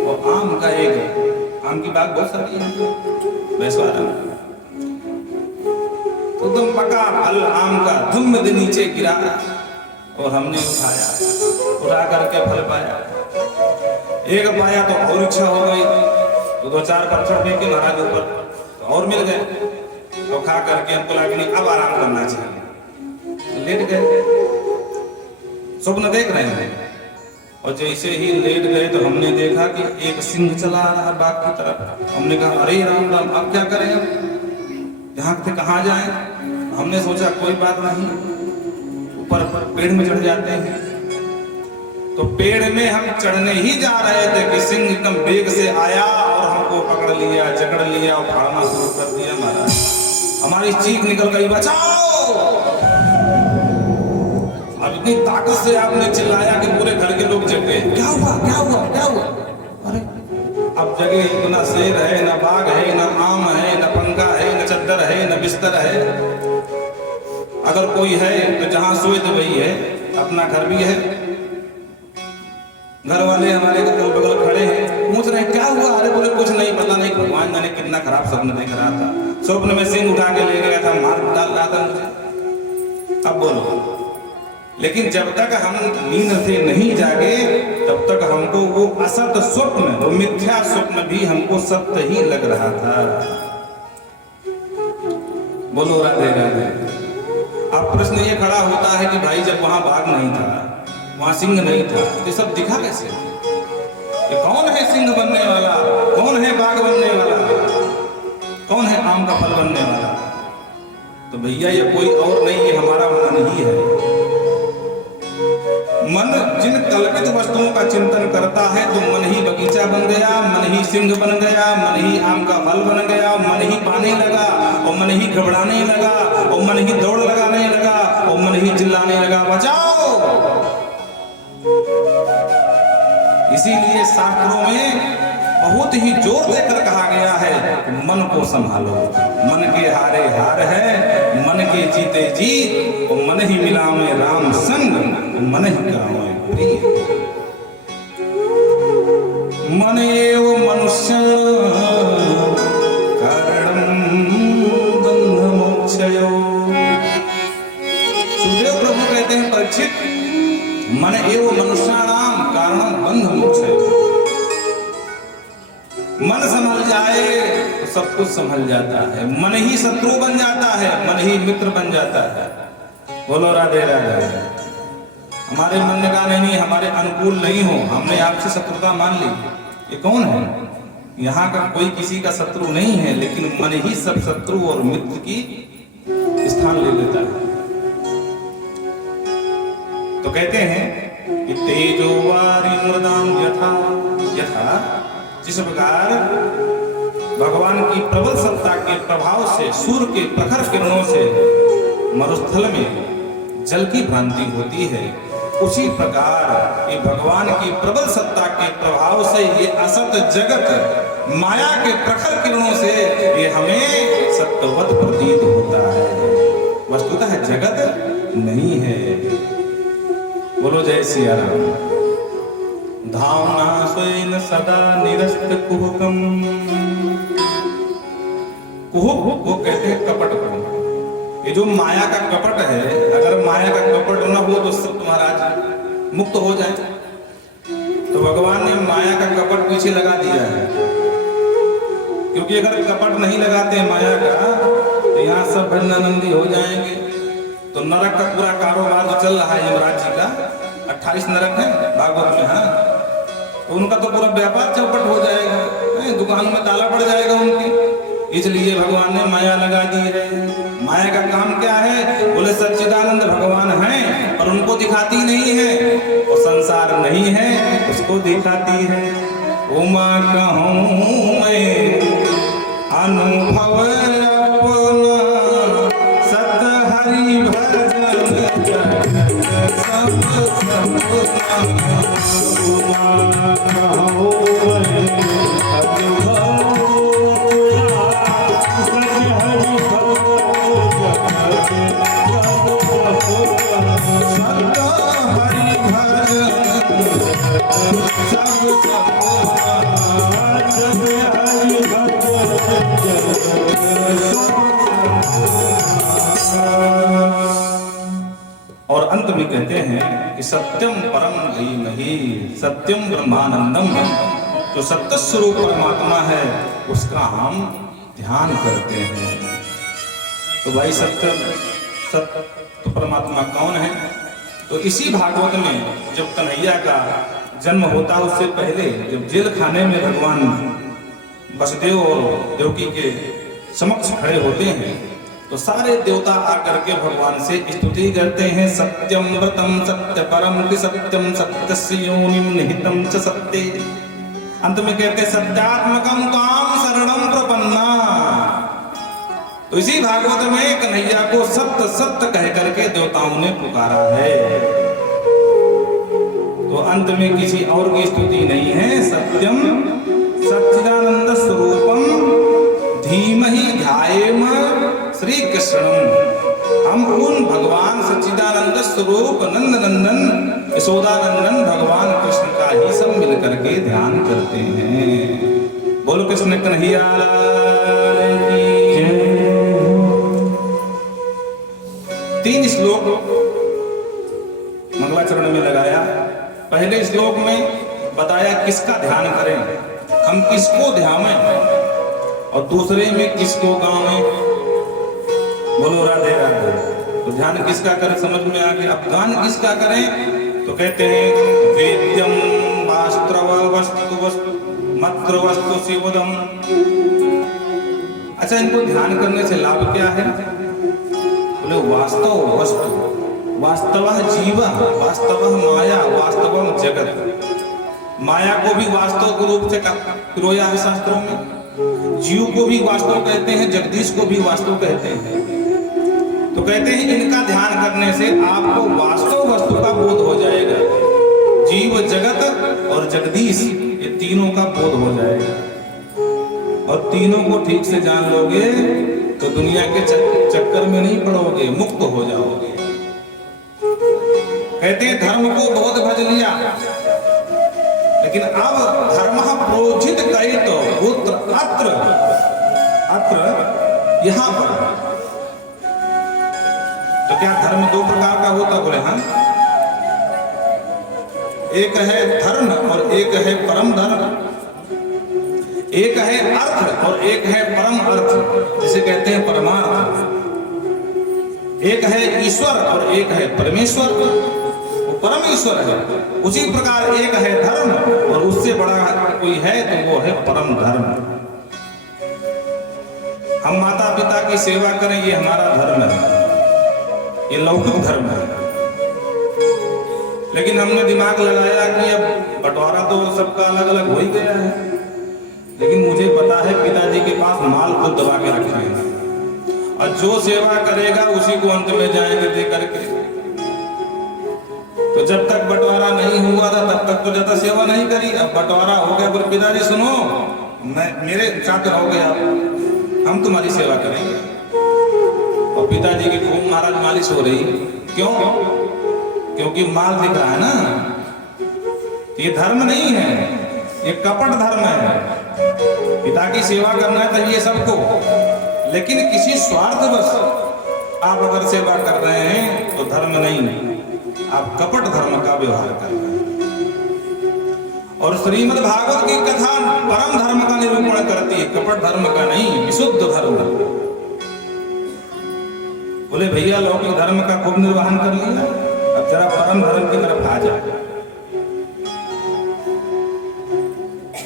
और आम की बाग बहुत सारी है बैसवाड़ा में, तो एकदम पका फल आम का धुम दे नीचे गिरा, और हमने उठा करके फल पाया। एक पाया तो और इच्छा हो गई, तो 2-4 पत्थर फेंके महाराज ऊपर, तो और मिल गए, तो खा करके हमको लगा नहीं अब आराम करना चाहिए, तो लेट गए। स्वप्न देख रहे हैं, और जैसे ही लेट गए तो हमने देखा कि एक सिंह चला आ रहा बाग की तरफ। हमने कहा अरे राम राम, अब क्या करें, यहाँ से कहाँ जाएं? हमने सोचा कोई बात नहीं, ऊपर पेड़ में चढ़ जाते हैं। तो पेड़ में हम चढ़ने ही जा रहे थे कि सिंह एकदम बेग से आया और हमको पकड़ लिया, जकड़ लिया और फाड़ना शुरू कर दिया। महाराज हमारी चीख निकल गई, बचाओ। अब इतनी ताकत से आपने चिल्लाया कि पूरे घर के लोग जग गए। क्या हुआ क्या हुआ क्या हुआ? अरे अब जगह इतना शेर है, न बाघ है, न आम है, न पंखा है, न चद्दर है, न बिस्तर है। अगर कोई है तो जहां सोए तो वही है, अपना घर भी है। घर वाले हमारे अगल बगल खड़े हैं, पूछ रहे हैं क्या हुआ? अरे बोले कुछ नहीं, पता नहीं भगवान जाने कितना खराब सपन देख रहा था, स्वप्न में सिंह उठा के ले गया था, मार डाल रहा था मुझे। अब बोलो, लेकिन जब तक हम नींद से नहीं जागे तब तक हमको वो असत स्वप्न, वो मिथ्या स्वप्न भी हमको सत्य ही लग रहा था। बोलो राधे राधे। अब प्रश्न ये खड़ा होता है कि भाई वहां बाघ नहीं था, वहां सिंह नहीं था, ये सब दिखा कैसे? ये कौन है सिंह बनने वाला, कौन है बाघ बनने वाला, कौन है आम का फल बनने वाला? तो भैया ये कोई और नहीं, ये हमारा मन ही है। मन जिन कल्पित वस्तुओं का चिंतन करता है तो मन ही बगीचा बन गया, मन ही सिंह बन गया, मन ही आम का फल बन गया, मन ही पाने लगा और मन ही घबराने लगा और मन ही दौड़ लगाने लगा और मन ही चिल्लाने लगा बचाओ। इसीलिए शास्त्रों में बहुत ही जोर देकर कहा गया है मन को संभालो, मन के हारे हार है, मन के जीते जीत और मन ही मिलावे राम संग, मन ही करावे प्रिय। मन एव मनुष्य कारणं बंध मोक्षयो। सुखदेव प्रभु कहते हैं परीक्षित, मन एव मनुष्याणाम कारणं बंध मोक्षयो। मन संभल जाए तो सब कुछ संभल जाता है, मन ही शत्रु बन जाता है, मन ही मित्र बन जाता है। बोलो राधे राधे। हमारे मन ने कहा नहीं, हमारे अनुकूल नहीं हो, हमने आपसे शत्रुता मान ली। ये कौन है? यहाँ का कोई किसी का शत्रु नहीं है, लेकिन मन ही सब शत्रु और मित्र की स्थान ले लेता है। तो कहते हैं कि तेजो वारी मृदाम यथा यथा, जिस प्रकार भगवान की प्रबल सत्ता के प्रभाव से सूर्य के प्रखर किरणों से मरुस्थल में जल की भ्रांति होती है, उसी प्रकार ये भगवान की प्रबल सत्ता के प्रभाव से ये असत जगत माया के प्रखर किरणों से ये हमें सत्यवत प्रतीत होता है। वस्तुतः जगत नहीं है। बोलो जय सिया राम। धामना स्वयं सदा निरस्त कुहकम। कुहक को कहते हैं कपट को। ये जो माया का कपट है, अगर माया का कपट न हो तो सब महाराज मुक्त हो जाए। तो भगवान ने माया का कपट पीछे लगा दिया है, क्योंकि अगर कपट नहीं लगाते माया का तो यहाँ सब भजनानंदी हो जाएंगे। तो नरक का पूरा कारोबार जो चल रहा है यमराज जी का, 28 नरक है भागवत में, हाँ, तो उनका तो पूरा व्यापार चौपट हो जाएगा, दुकान में ताला पड़ जाएगा उनकी। इसलिए भगवान ने माया लगा दी है। माया का काम क्या है? बोले सच्चिदानंद भगवान हैं और उनको दिखाती नहीं है, और संसार नहीं है उसको दिखाती है। उमा कहूँ मैं अनुभव अपना, सत हरि भजन और अंत में कहते हैं कि सत्यम परम धीमहि सत्यम ब्रह्मानंदम। जो सत्य स्वरूप परमात्मा है उसका हम ध्यान करते हैं। तो भाई सत्य तो परमात्मा कौन है? तो इसी भागवत में जब कन्हैया का जन्म होता है, उससे पहले जब जेल खाने में भगवान वसुदेव और देवकी के समक्ष खड़े होते हैं, तो सारे देवता आकर के भगवान से स्तुति करते हैं। सत्यम व्रतम सत्य परम सत्यम सत्यस्य योनिम निहितम च सत्ये। अंत में कहते सत्यात्मकम काम शरणम प्रपन्ना। तो इसी भागवत में कन्हैया को सत्य सत्य कह करके देवताओं ने पुकारा है। तो अंत में किसी और की स्तुति नहीं है। सत्यम सच्चिदानंद स्वरूपम धीमहि ध्यायेम श्री कृष्णम। हम उन भगवान सच्चिदानंद स्वरूप नंद नंदन यशोदानंदन भगवान कृष्ण का ही सब मिल करके ध्यान करते हैं। बोलो कृष्ण कन्हैया की जय। 3 श्लोक मंगलाचरण में लगाया। पहले श्लोक में बताया किसका ध्यान करें, हम किसको ध्यानें, और दूसरे में किसको गावें। बोलो राधे राधे। तो ध्यान किसका करें समझ में आ गया। अब गान किसका करें तो कहते हैं वेद्यम वास्त्रव वस्तु मत्र वस्तु शिवदम। अच्छा, इनको ध्यान करने से लाभ क्या है? बोले वास्तव वस्तु, वास्तव जीव, वास्तव माया, वास्तव जगत। माया को भी वास्तव के रूप से पिरोया है शास्त्रों में, जीव को भी वास्तव कहते हैं, जगदीश को भी वास्तव कहते हैं। तो कहते हैं इनका ध्यान करने से आपको वास्तव वस्तु का बोध हो जाएगा, जीव जगत और जगदीश ये तीनों का बोध हो जाएगा। और तीनों को ठीक से जान लोगे तो दुनिया के चक्कर में नहीं पड़ोगे, मुक्त हो जाओगे। कहते हैं धर्म को बहुत भज लिया, लेकिन अब धर्म प्रोजित कई तो पुत्र अत्र यहां पर। तो क्या धर्म दो प्रकार का होता? बोले हाँ, एक है धर्म और एक है परम धर्म, एक है अर्थ और एक है परम अर्थ, जिसे कहते हैं परमार्थ। एक है ईश्वर और एक है परमेश्वर, वो परम ईश्वर है। उसी प्रकार एक है धर्म और उससे बड़ा कोई है तो वो है परम धर्म। हम माता पिता की सेवा करें, ये हमारा धर्म है, ये लौकिक धर्म है। लेकिन हमने दिमाग लगाया कि अब बंटवारा तो सबका अलग अलग हो ही गया है, लेकिन मुझे पता है पिताजी के पास माल को दबा के रखे हैं, और जो सेवा करेगा उसी को अंत में जाएंगे दे करके। तो जब तक बंटवारा नहीं हुआ था तब तक तो ज्यादा सेवा नहीं करी। अब बंटवारा हो गया, बोले पिताजी सुनो, मैं मेरे चाकर हो गया, हम तुम्हारी सेवा करेंगे। और पिताजी की खूब महाराज मालिश हो रही, क्यों? क्योंकि माल दिख रहा है ना। ये धर्म नहीं है, ये कपट धर्म है। पिता की सेवा करना चाहिए सबको, लेकिन किसी स्वार्थवश आप अगर सेवा कर रहे हैं तो धर्म नहीं, आप कपट धर्म का व्यवहार कर रहे हैं। और श्रीमद् भागवत की कथा परम धर्म का निरूपण करती है, कपट धर्म का नहीं, विशुद्ध धर्म। बोले भैया लौकिक धर्म का खूब निर्वहन कर लिया, अब जरा परम धर्म की तरफ आ जा।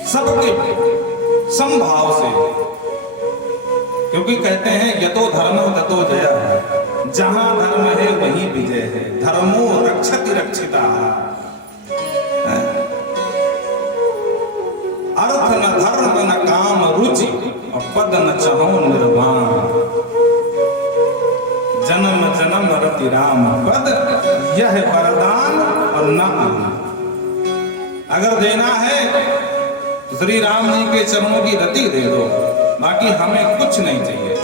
सबके समभाव से, क्योंकि कहते हैं यतो धर्म ततो जयः, जहां धर्म है वहीं विजय है। धर्मो रक्षति रक्षिता, अर्थ न धर्म न काम रुचि, और पद न चहो निर्वाण, जन्म जन्म रति राम पद, यह वरदान और न। अगर देना है तो श्री राम जी के चरणों की रति दे दो, बाकी हमें कुछ नहीं चाहिए।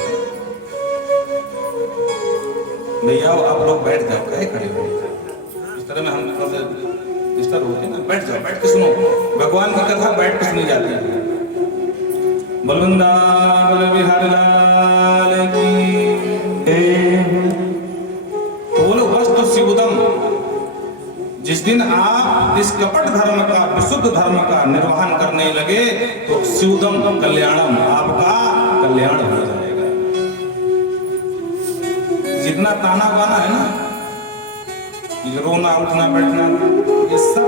भैया आप लोग बैठ जाओ, कहे खड़े हो, इस तरह में हम डिस्टर्ब होते ना। बैठ जाओ, बैठ के सुनो, भगवान की कथा बैठ के सुनी जाती है। बलवंदा बल बिहारी लाल की। बोलो वस्तु शिवदम। जिस दिन आप इस कपट धर्म का, विशुद्ध धर्म का निर्वहन करने लगे तो शिवदम कल्याणम, आपका कल्याण हो जाएगा। जितना ताना बाना है ना, ये रोना उठना बैठना, ये सब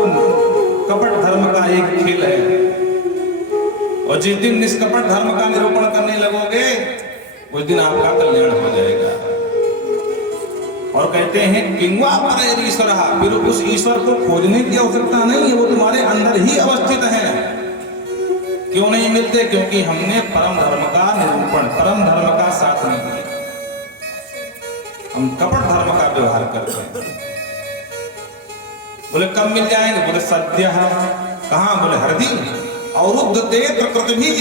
कपट धर्म का एक खेल है। और जिस दिन निष्कपट धर्म का निरूपण करने लगोगे उस दिन आपका कल्याण हो जाएगा। और कहते हैं किंवा पर ईश्वर, फिर उस ईश्वर को खोजने की आवश्यकता नहीं है, वो तुम्हारे अंदर ही अवस्थित है। क्यों नहीं मिलते? क्योंकि हमने परम धर्म का निरूपण, परम धर्म का साथ नहीं दिया, हम कपट धर्म का व्यवहार करते हैं। बोले कब मिल जाएंगे? बोले सद्य। कहां? बोले हृदय अवरुद्ध ते प्रकृति भी।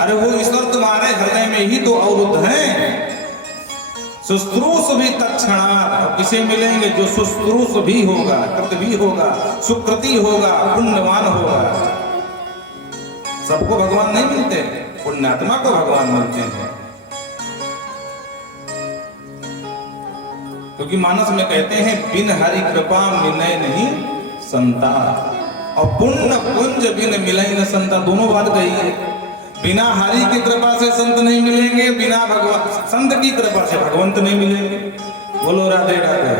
अरे वो ईश्वर तुम्हारे हृदय में ही तो अवरुद्ध है। सुश्रूष भी तत्क्षणात्, किसे मिलेंगे? जो सुश्रूष भी होगा, कृत भी होगा, सुकृति होगा, पुण्यवान होगा। सबको भगवान नहीं मिलते, पुण्यात्मा को भगवान मिलते हैं। क्योंकि मानस में कहते हैं बिन हरि कृपा मिले नहीं संता, और पुण्य पुंज बिन मिले न संता। दोनों बात कही है। बिना हरि की कृपा से संत नहीं मिलेंगे, बिना भगवान संत की कृपा से भगवंत नहीं मिलेंगे। बोलो राधे राधे।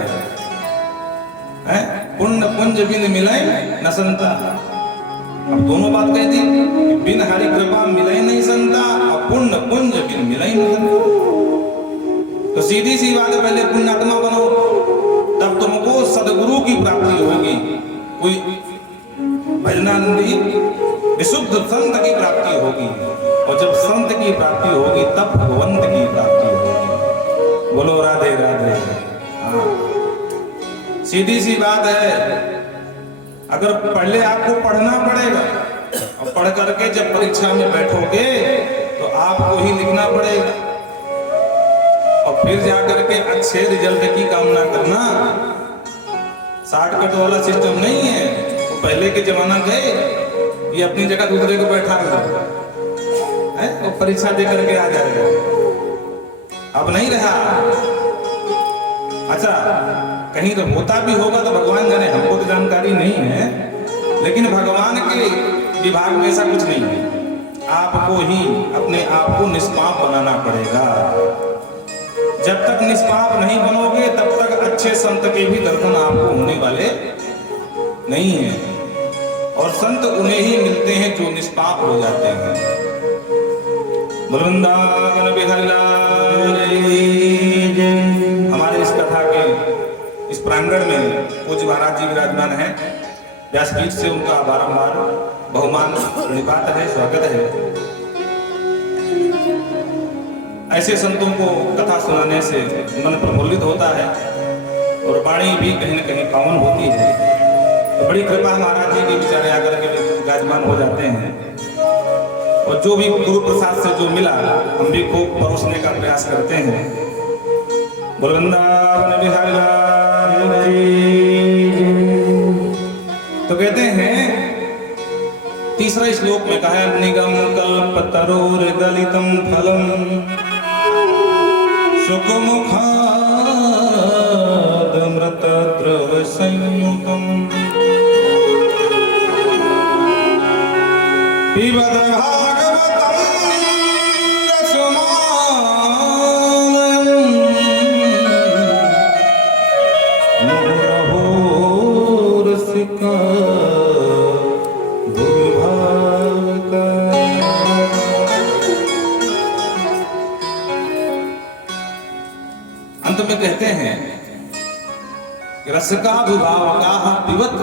हैं पुण्य पुंज बिन मिले न संता। अब दोनों बात कह दी, बिन हरि कृपा मिले नहीं संता और पुण्य पुंज बिन मिले न संता। तो सीधी सी बात है, पहले पुण्यात्मा बनो, तब तुमको सदगुरु की प्राप्ति होगी। कोई भजनानंदी विशुद्ध संत की प्राप्ति होगी, और जब संत की प्राप्ति होगी तब भगवंत की प्राप्ति होगी। बोलो राधे राधे। हाँ सीधी सी बात है। अगर पहले आपको पढ़ना पड़ेगा, और पढ़ करके जब परीक्षा में बैठोगे तो आपको ही लिखना पड़ेगा, और फिर जाकर के अच्छे रिजल्ट की कामना करना। शॉर्टकट वाला सिस्टम नहीं है। वो पहले के जमाना गए, ये अपनी जगह दूसरे को बैठा है, वो परीक्षा दे करके आ जाएगा। अब नहीं रहा। अच्छा कहीं तो होता भी होगा तो भगवान जाने, हमको तो जानकारी नहीं है, लेकिन भगवान के विभाग में ऐसा कुछ नहीं है। आपको ही अपने आप को निष्पाप बनाना पड़ेगा। जब तक निष्पाप नहीं बनोगे तब तक अच्छे संत के भी दर्शन आपको होने वाले नहीं है। और संत उन्हें ही मिलते हैं जो निष्पाप हो जाते हैं। वृंदावन बिहारी लाल की। हमारे इस कथा के इस प्रांगण में पूज्य महाराज जी विराजमान हैं। व्यासपीठ से उनका बारंबार बहुमान प्रणिपात है, स्वागत है। ऐसे संतों को कथा सुनाने से मन प्रफुल्लित होता है और वाणी भी कहीं न कहीं पावन होती है। तो बड़ी कृपा महाराज जी के विचारे आकर के विराजमान हो जाते हैं, और जो भी गुरु प्रसाद से जो मिला हम भी खूब परोसने का प्रयास करते हैं। वृंदावन बिहारी लाल की। तो कहते हैं तीसरा श्लोक में कहा, निगम कल्पतरोर गलितम फलम सुखमुखादमृत द्रव संयुतम पिबत भागवतम रसमालयम् मुहुरहो रसिका भूभावका। अंत में कहते हैं कि रसिका भूभावका पिबत।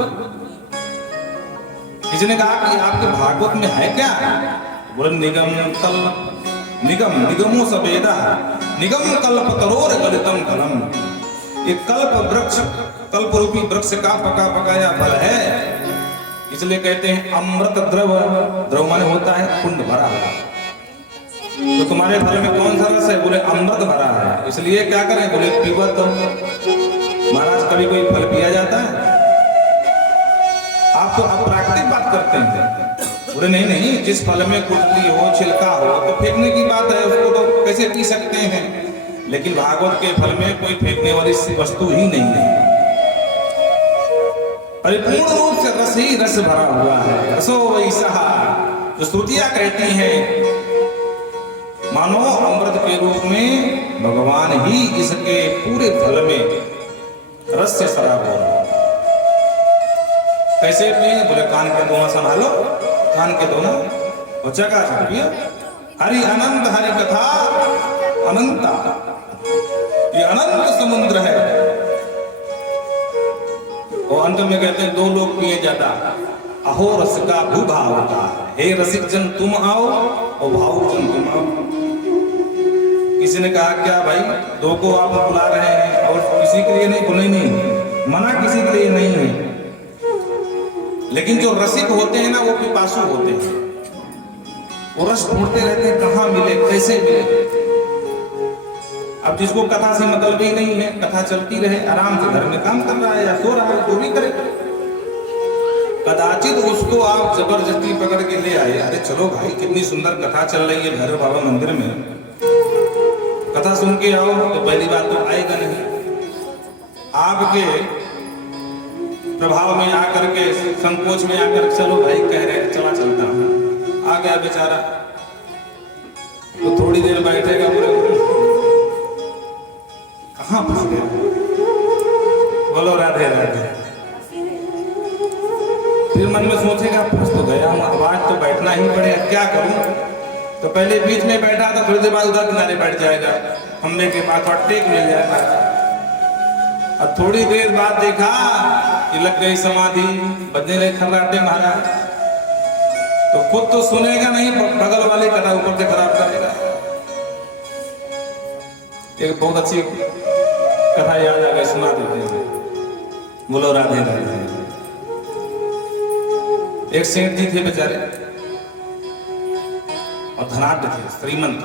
किसी ने कहा कि आपके भागवत में है क्या? बोले निगम कल निगमो सवेदा निगम कल्प तरोर गलितम फलम। ये कल्प वृक्ष, कल्प रूपी वृक्ष का पका पकाया फल है। इसलिए कहते हैं अमृत द्रव। द्रव माने होता है कुंड भरा हुआ। तो तुम्हारे फल में कौन सा रस है? बोले अमृत भरा है। इसलिए क्या करें? बोले पीवत। महाराज कभी कोई फल पिया जाता है? आप तो अप्राकृतिक बात करते हैं। बोले नहीं नहीं, जिस फल में गुठली हो, छिलका हो तो फेंकने की बात है, उसको तो कैसे पी सकते हैं। लेकिन भागवत के फल में कोई फेंकने वाली वस्तु ही नहीं है। परिपूर्ण रूप से रस ही रस भरा हुआ है। रसो वैसा जो श्रुतियां कहती हैं, मानो अमृत के रूप में भगवान ही इसके पूरे फल में रस से शराब हो रहा है। कैसे पिए? बोले कान के दोनों संभालो, कान के दोनों और जगह पिए। हरि अनंत, हरि कथा अनंता। ये अनंत समुद्र है। और अंत में कहते हैं दो लोग पिए ज्यादा, अहो रस का भूभाव का। हे रसिक जन तुम आओ और भावुक जन तुम आओ। किसी ने कहा क्या भाई, दो को आप बुला रहे हैं और किसी के लिए नहीं? बोले नहीं, मना किसी के लिए नहीं है। लेकिन जो रसिक होते हैं ना, वो पिपासु होते हैं। वो रस ढूंढते रहते हैं, कहाँ मिले, कैसे मिले। अब जिसको कथा से मतलब ही नहीं है, कथा चलती रहे, आराम से घर में काम कर रहा है या सो रहा है, तो भी करे। कदाचित उसको आप जबरदस्ती पकड़ के ले आए, अरे चलो भाई कितनी सुंदर कथा चल रही है भैरव बाबा मंदिर में, कथा सुन के आओ। तो पहली बात तो आएगा नहीं। आपके प्रभाव में आकर के, संकोच में आकर, चलो भाई कह रहे हैं चला चलता हूं, आ गया बेचारा। तो थोड़ी देर बैठेगा, बोले कहाँ फंस गया। बोलो राधे राधे। फिर मन में सोचेगा फंस तो गया हूँ, अब आज तो बैठना ही पड़ेगा, क्या करूं। तो पहले बीच में बैठा था, थोड़ी देर बाद उधर किनारे बैठ जाएगा, खंबे के पास थोड़ा टेक मिल जाएगा। अब थोड़ी देर बाद देखा कि लग गई समाधि, बजने लगे खर्राटे महाराज। तो खुद तो सुनेगा नहीं, बगल वाले कथा ऊपर से खराब करेगा। एक बहुत अच्छी कथा याद आ गई, सुना देते हैं। बोलो राधे राधे। एक सेठ जी थे बेचारे, और धनाढ्य थे, श्रीमंत,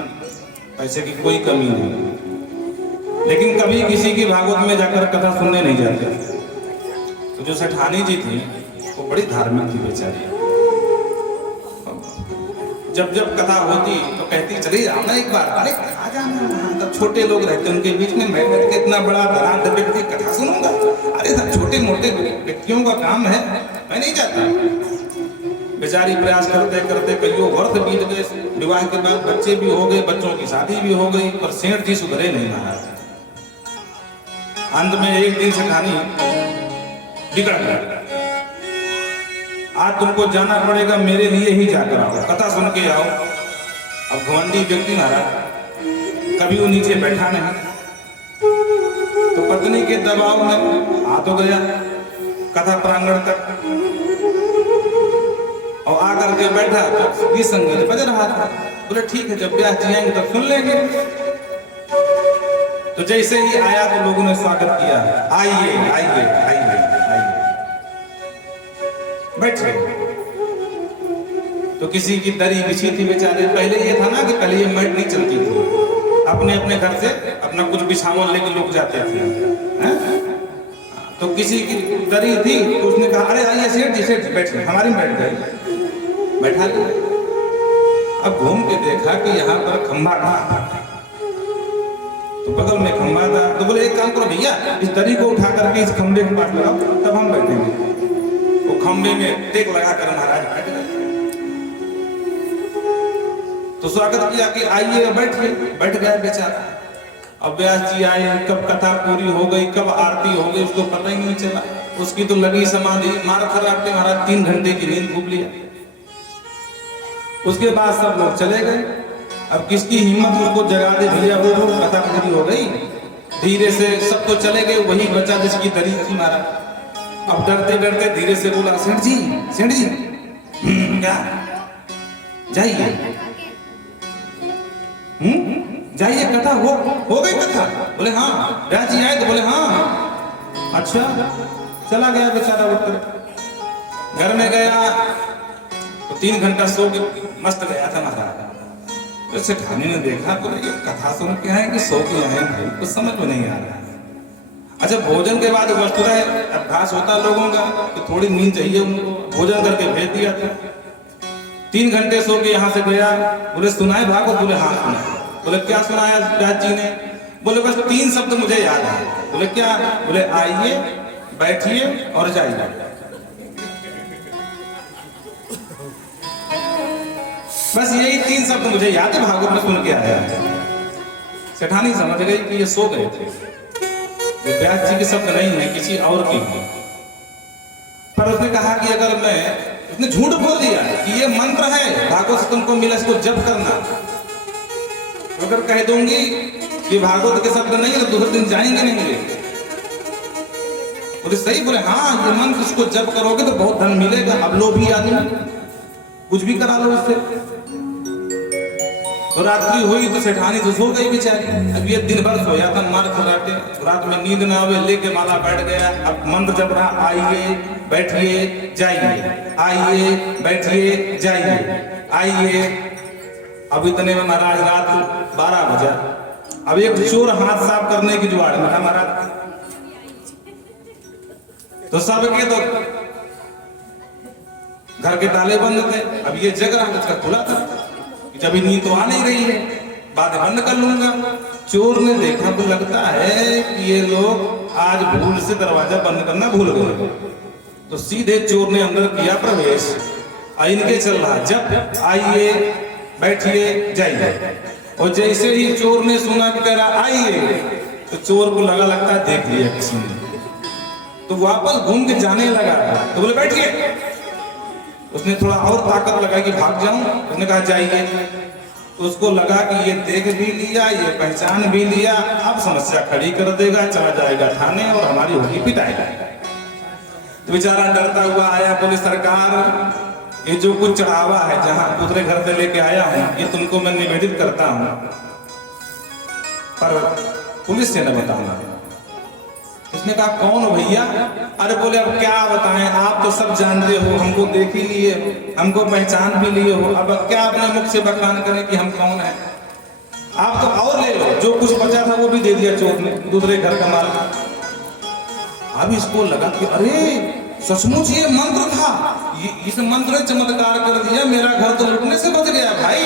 पैसे की कोई कमी नहीं, लेकिन कभी किसी की भागवत में जाकर कथा सुनने नहीं जाते। तो जो सेठानी जी थी वो बड़ी धार्मिक थी बेचारी। जब जब कथा होती तो कहती चली जाओ ना एक बार। अरे कहा जाना, तब छोटे लोग रहते उनके बीच में, मैं बैठ के इतना बड़ा धनाढ्य व्यक्ति कथा सुनूंगा। अरे सब छोटे मोटे व्यक्तियों का काम है, मैं नहीं जाता। बेचारी प्रयास करते करते कईयों वर्ष बीत गए, विवाह के बाद बच्चे भी हो गए, बच्चों की शादी भी हो गई, पर सेठ जी सुधरे नहीं महाराज। अंत में एक दिन सेठानी बिगड़ गया, आज तुमको जाना पड़ेगा, मेरे लिए ही जाकर आओ, कथा सुन के आओ। अब घमंडी व्यक्ति महाराज कभी वो नीचे बैठा नहीं, तो पत्नी के दबाव में आ तो गया कथा प्रांगण तक, और आकर के बैठा तो गीत संगीत बज रहा था। बोले ठीक है, जब ब्याह जी आएंगे तब सुन लेंगे। तो जैसे ही आया तो लोगों ने स्वागत किया, आइए आइए आइए आइए, बैठे। तो किसी की दरी बिछी थी बेचारे। पहले ये था ना कि पहले ये मैट नहीं चलती थी, अपने अपने घर से अपना कुछ बिछावन लेके लोग जाते थे। तो किसी की दरी थी तो उसने कहा अरे आइए सेठ जी बैठिए, हमारी बैठ गए, बैठा लिया। अब घूम के देखा कि यहाँ पर खंभा था, तो बगल में खंभा था। तो बोले एक काम करो भैया, इस दरी को उठा करके इस खंभे के पास लगाओ, तब हम बैठेंगे। वो खंभे में टेक लगा कर महाराज बैठ गए। तो स्वागत किया कि आइए बैठिए, बैठ गया बेचारा। अब व्यास जी आए, कब कथा पूरी हो गई, कब आरती हो गई, उसको पता ही नहीं चला। उसकी तो लगी समाधि, मार खराटे महाराज 3 घंटे की नींद खूब लिया। उसके बाद सब लोग चले गए। अब किसकी हिम्मत उसको जगा दे, भैया वो कथा पूरी हो गई। धीरे से सब तो चले गए, वही बचा जिसकी दरी थी महाराज। अब डरते डरते धीरे से बोला सेठ जी क्या जाइए, जाइए कथा हो गई कथा। बोले हाँ। व्यास जी आए तो बोले हाँ। अच्छा, चला गया बेचारा उठकर घर में गया तो 3 घंटा सो के मस्त गया था महाराज। वैसे खाने ने देखा तो ये कथा सुन के आए कि सो के आए, भाई कुछ समझ में नहीं आ रहा है। अच्छा, भोजन के बाद वस्तुतः अभ्यास होता लोगों का कि थोड़ी नींद चाहिए उनको, भोजन करके भेज दिया था। 3 घंटे सो के यहाँ से गया। बोले सुनाए भागवत? बोले हाँ सुना। बोले क्या सुनाया व्यास जी ने? बोले बस 3 शब्द मुझे याद है। बोले क्या? बोले आइए, बैठिए और जाइए। बस यही 3 शब्द मुझे याद है, भागवत में सुन के आया। सेठानी समझ गई कि ये सो गए थे, ये व्यास जी के शब्द नहीं है, किसी और के हैं। पर उसने कहा कि अगर मैं, उसने झूठ बोल दिया कि ये मंत्र है भागवत से तुमको मिला, इसको जप करना। अगर कह दूंगी कि भागवत के शब्द नहीं है तो दूसरे दिन जाएंगे नहीं। बोले सही? बोले हाँ, ये मंत्र इसको जप करोगे तो बहुत धन मिलेगा। अब लोभी आदमी कुछ भी करा लो उससे। तो रात्रि हुई तो सेठानी तो सो गई बेचारी। अब ये दिन भर सोया था मार खराटे, रात में नींद ना आवे, लेके माला बैठ गया। अब मंत्र जप रहा, आइए बैठिए जाइए, आइए बैठिए जाइए, आइए। अब इतने में महाराज रात 12 बजा। अब एक चोर हाथ साफ करने की जुगाड़ में था महाराज। तो सबके तो घर के ताले बंद थे। अब ये जग रहा था, खुला था, जब नींद तो आ नहीं रही है, बाद बंद कर लूंगा। चोर ने देखा तो लगता है कि ये लोग आज भूल से दरवाजा बंद करना भूल गए। तो सीधे चोर ने अंदर किया प्रवेश। इनके चल रहा जब आइए बैठिए जाइए। और जैसे ही चोर ने सुना कि कह रहा आइए, तो चोर को लगता है देख लिया किसी ने, तो वापस घूम के जाने लगा। तो बोले बैठिए। उसने थोड़ा और ताकत लगाई कि भाग जाऊं। उसने कहा जाइए। तो उसको लगा कि ये देख भी लिया, ये पहचान भी लिया, अब समस्या खड़ी कर देगा, चला जाएगा थाने और हमारी होगी पिटाई। तो बेचारा डरता हुआ आया, बोले सरकार ये जो कुछ चढ़ावा है जहां दूसरे घर से लेके आया हूं, ये तुमको मैं निवेदित करता हूं, पर पुलिस से न बताऊंगा। उसने कहा कौन भैया? अरे बोले अब क्या बताएं, आप तो सब जानते हो, हमको देख ही लिए, हमको पहचान भी लिए हो, अब क्या अपने मुख से बखान करें कि हम कौन है? आप तो और ले लो, जो कुछ बचा था वो भी दे दिया चोर ने, दूसरे घर का माल। अब इसको लगा कि अरे सचमुच ये मंत्र था, इस मंत्र ने चमत्कार कर दिया, मेरा घर तो लूटने से बच गया भाई।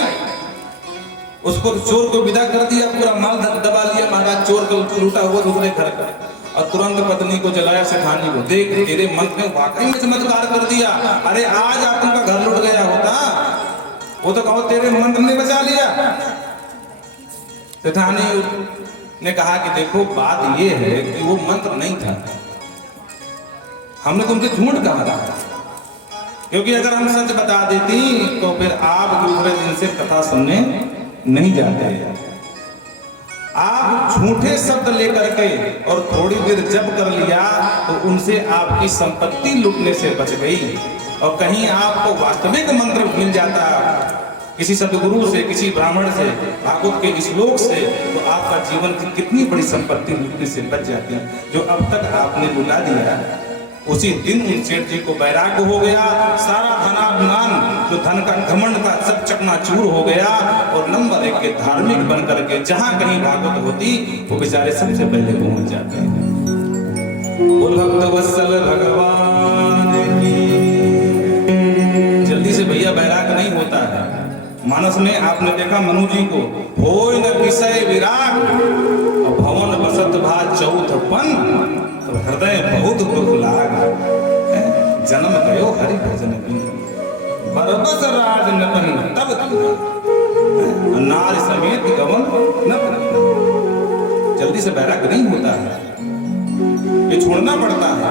उसको चोर को विदा कर दिया, पूरा माल दबा लिया, महाराज चोर को लूटा हुआ दूसरे घर का, और तुरंत पत्नी को जलाया, सेठानी को, देख तेरे मंत्र ने वाकई में चमत्कार कर दिया, अरे आज आप उनका घर लूट गया होता, वो तो कहो तेरे मंत्र ने बचा लिया। सेठानी ने कहा कि देखो बात ये है कि वो मंत्र नहीं था, हमने तुमसे झूठ कहा था, क्योंकि अगर हम सच बता देती तो फिर आप दूसरे दिन से कथा सुनने नहीं जाते। आप झूठे शब्द लेकर के और थोड़ी देर जप कर लिया तो उनसे आपकी संपत्ति लूटने से बच गई, और कहीं आपको वास्तविक मंत्र मिल जाता किसी सदगुरु से, किसी ब्राह्मण से, भागवत के श्लोक से, तो आपका जीवन की कितनी बड़ी संपत्ति लूटने से बच जाती, जो अब तक आपने लुटा दिया। उसी दिन उन सेठ जी को वैराग्य हो गया, सारा धनाभिमान जो धन का घमंड था सब चकनाचूर हो गया, और नंबर 1 के धार्मिक बन करके जहां कहीं भागवत होती वो बेचारे सबसे पहले पहुंच जाते हैं। बोल भक्त वत्सल भगवान की। जल्दी से भैया वैराग्य नहीं होता है। मानस में आपने देखा मनु जी को, होय न विषय विराग और भवन बसत भा चौथपन, तो हृदय बहुत दुख लाग, जन्म गयो हरि भजन बिन, बरबस राज न पहिन तब नार समेत गवन न। जल्दी से वैराग्य नहीं होता है, ये छोड़ना पड़ता है।